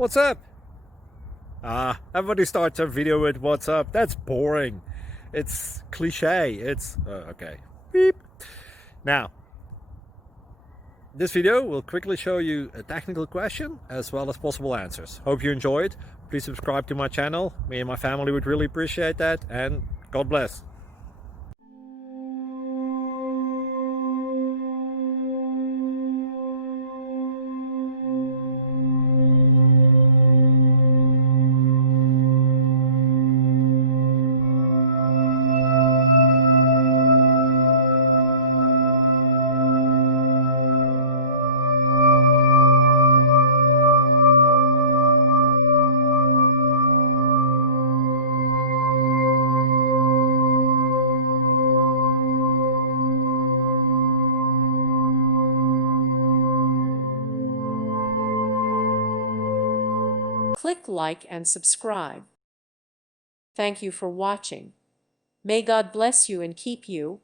What's up? Everybody starts a video with what's up. That's boring. It's cliche. It's okay. Beep. Now, this video will quickly show you a technical question as well as possible answers. Hope you enjoyed. Please subscribe to my channel. Me and my family would really appreciate that, and God bless. Click like and subscribe. Thank you for watching. May God bless you and keep you.